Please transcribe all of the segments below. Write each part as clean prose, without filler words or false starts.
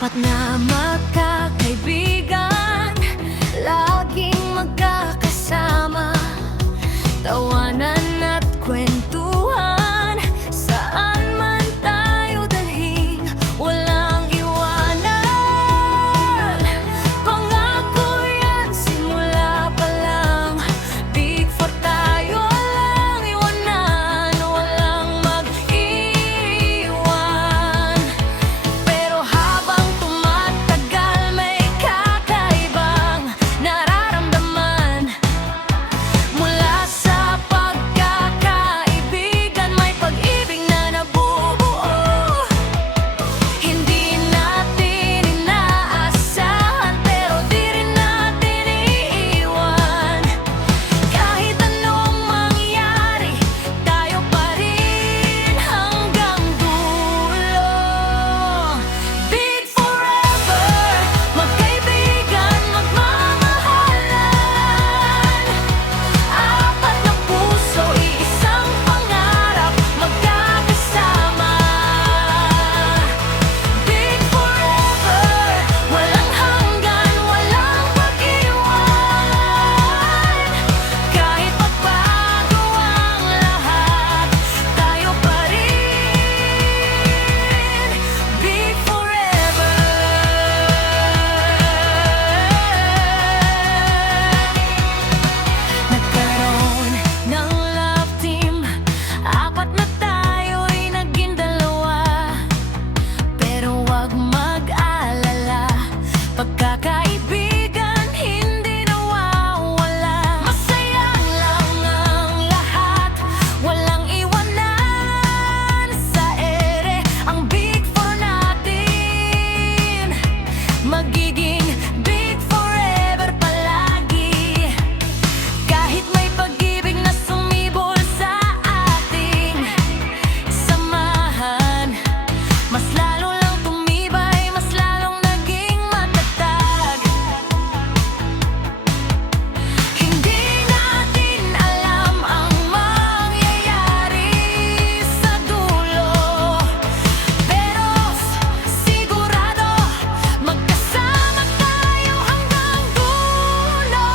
Apat na magkakaibigan, laging magkakasama, tawanan at kwentuhan, saan man tayo dalhin, walang iwanan. Pangako yan, simula pa lang, Big Four tayo, walang iwanan, walang mag-iwan. Pero habang tumatagal, may kakaibang nararamdaman. Mula sa pagkakaibigan, may pag-ibig na nabubuo. Hindi natin inaasahan, pero di rin natin iiwan. Kahit anong mangyari, tayo pa rin hanggang dulo. Big forever, magkaibigan, magmamahalan. Apat na puso, iisang pangarap, magkakasama. Big forever, walang hanggan, walang pag-iwan. Kahit magbago ang lahat, tayo pa rin. Big forever. Nagkaroon ng love team, apat na tayo'y naging dalawa. Pero wag mag-alala, pagkakaibigan hindi nawawala. Masaya lang ang lahat, walang iwanan sa ere. Ang Big Four natin, magiging big forever palagi. Kahit may pag-ibig na sumibol sa ating samahan, mas lalo lang tumibay, mas lalong naging matatag. Hindi natin alam ang mangyayari sa dulo, pero sigurado magkasama tayo hanggang dulo.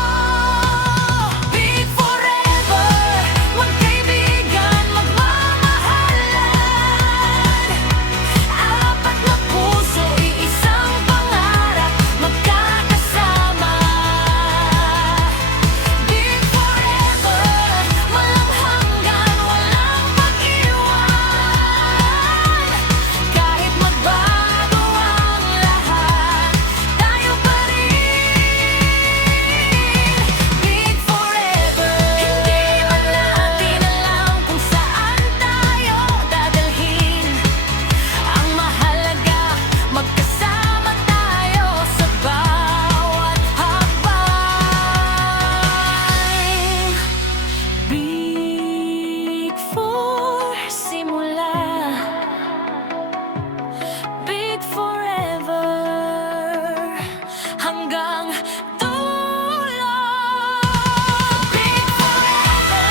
Big forever, magkaibigan, magmamahalan. Apat na puso, iisang pangarap, magkakasama. Big forever, walang hanggan, walang pag-iwan. Kahit magbago ang lahat, tayo pa rin. Big forever. Hindi man natin alam kung saan tayo dadalhin, ang mahalaga, magkasama tayo sa bawat hakbang. Big Four simula, big forever hanggang dulo. Big forever.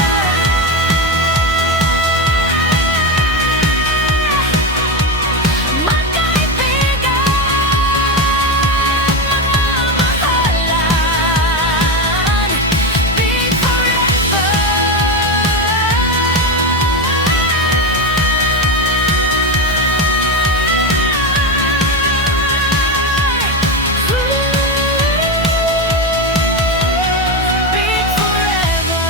Magkaibigan, magmamahalan. Big forever. Big forever.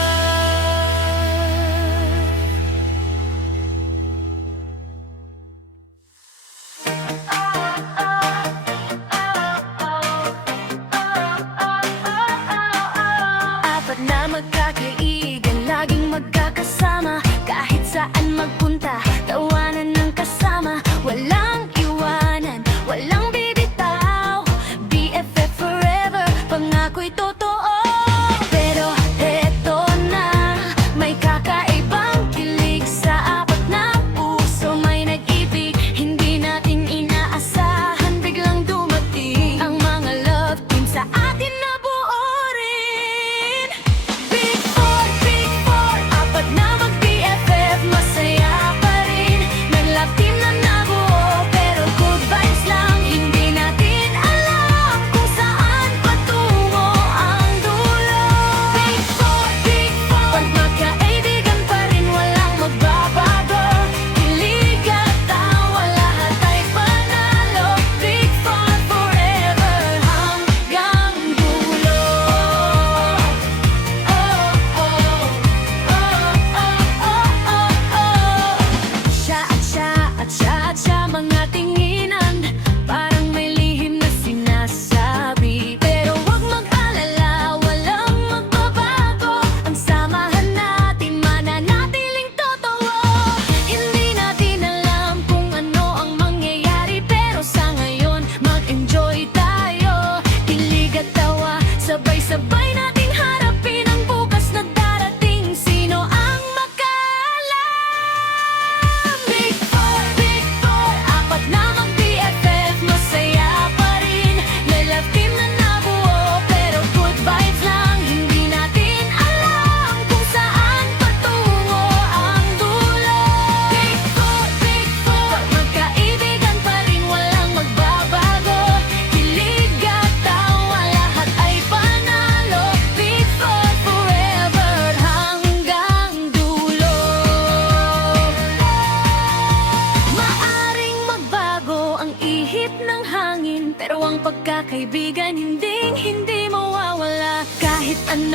Apat na magkakaibigan, laging magkakasama, kahit saan magpunta, tawanan ng kasama, walang iwanan, walang bibitaw. BFF forever, pangako'y totoo. Pero eto na, may kakaibang kilig sa apat na puso, may nag-ibig, hindi natin inaasahan, biglang dumating ang mga love team sa atin na buo rin. Big Four, apat na mag-BFF, masaya pa rin.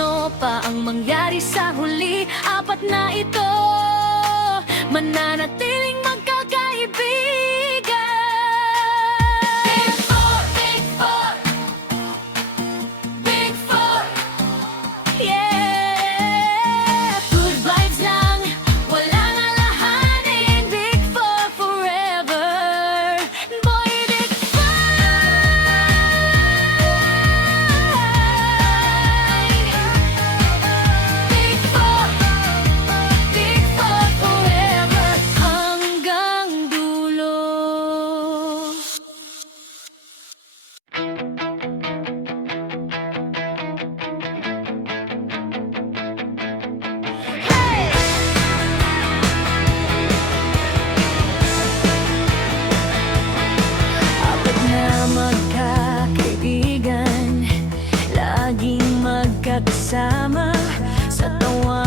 ano pa ang mangyari sa huli. Apat na ito, mananatiling magkakaibigan. Big Four, Big Four, Big Four, yeah. Good vibes lang, walang alahanin. Big Four forever. Boy, Big Big Four, Big Four forever. Hanggang dulo. Hey! Apat na magkakaibigan, laging magkakasama sa tawa